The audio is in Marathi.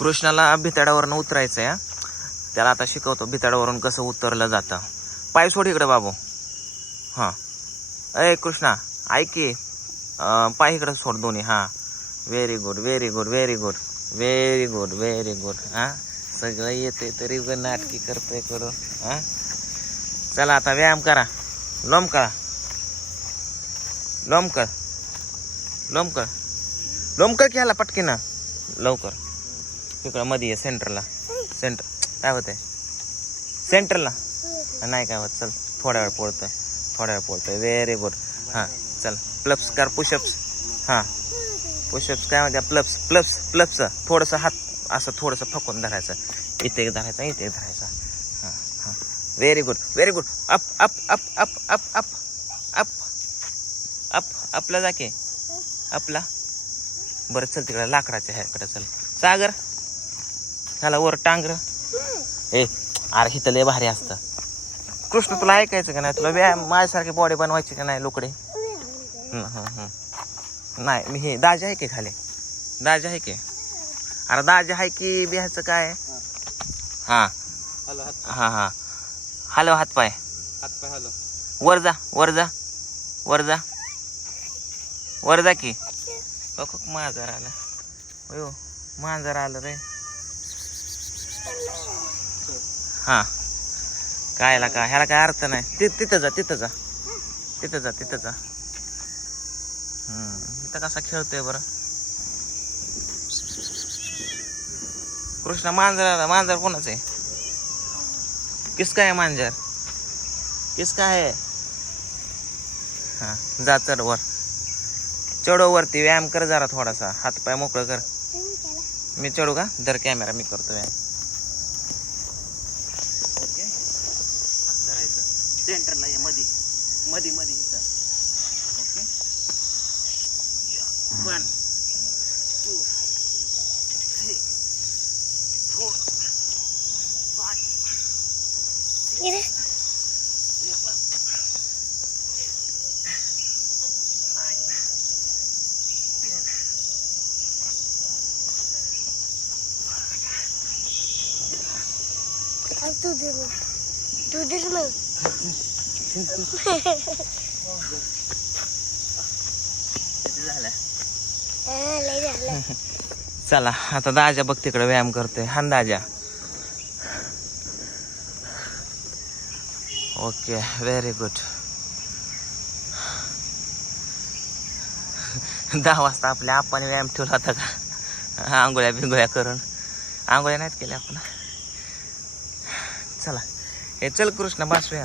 कृष्णाला भिताडावरनं उतरायचं आहे त्याला आता शिकवतो भिताडावरून कसं उतरलं जातं. पाय सोड इकडे बाबू. हां. अय कृष्णा ऐक की. पाय इकडे सोड दोन्ही. हां. Very good very good very good very good very good हां? सगळं येते तरी नाटकी करतोय करून. हां? चला आता व्यायाम करा. लोम करा. लोम कर. लोम कर. लोम कर घ्यायला ह्याला पटकीनं. लवकर. तिकडं मध्ये ये सेंटरला सेंटर काय होतंय? सेंटरला नाही काय होत चल. थोड्या वेळ पोळतं. थोड्या वेळ पोळतं. व्हेरी गुड हां चल. प्लप्स कर पुशअप्स हां. पुशअप्स काय म्हणते प्लप्स प्लप्स प्लप्स थोडंसं हात असं थोडंसं फकून धरायचं. इथे एक धरायचं इथे एक धरायचं. हां हां. Very good very good up up up up up up up up आपला जाके आपला बरं चल तिकडे लाकडाच्या ह्याकडे चल. सागर? ह्याला वर टांगर ए अरे हिथं लय भारी असतं. कृष्ण तुला ऐकायचं का नाही? तुला व्यायाम माझ्यासारखी बॉडी बनवायची का नाही लोकडे? हं, हं, हं. नाही मी हे दाजा आहे की खाली? दाजा आहे की? अरे दाजा आहे की बिहायचं काय? हां. हां हां. हॅलो हात पाय. हात पाय हॅलो. वर जा वर जा. वर जा. वर जा की. बघ मांजर आलं अयो मांजर आलं रे. हा. कायला का? ह्याला काय अर्थ नाही. ति तिथं जा तिथं जा. तिथं जा तिथं जा. हम्म. इथं कसा खेळतोय बरं? कृष्णा मांजर मांजर कोणाचं आहे? किसका आहे मांजर? किसका आहे? हा जा चढ वर. चढव वरती व्यायाम कर जरा थोडासा. हात पाय मोकळं कर. मी चढू का? दर कॅमेरा मी करतो व्यायाम ओके करायचं सेंटरला ये मधी. मधी मधी इथं. Okay one two three four five तू दे ना चला आता दाजा बघ तिकडे व्यायाम करतोय. हा दाजा. ओके व्हेरी गुड दहा वाजता आपल्या आप्पाने व्यायाम ठेवला होता का? आंघोळ्या बिंगोळ्या करून. आंघोळ्या नाहीत केल्या आपण. चला. H L Krishna ಬಾಸ್ವೆ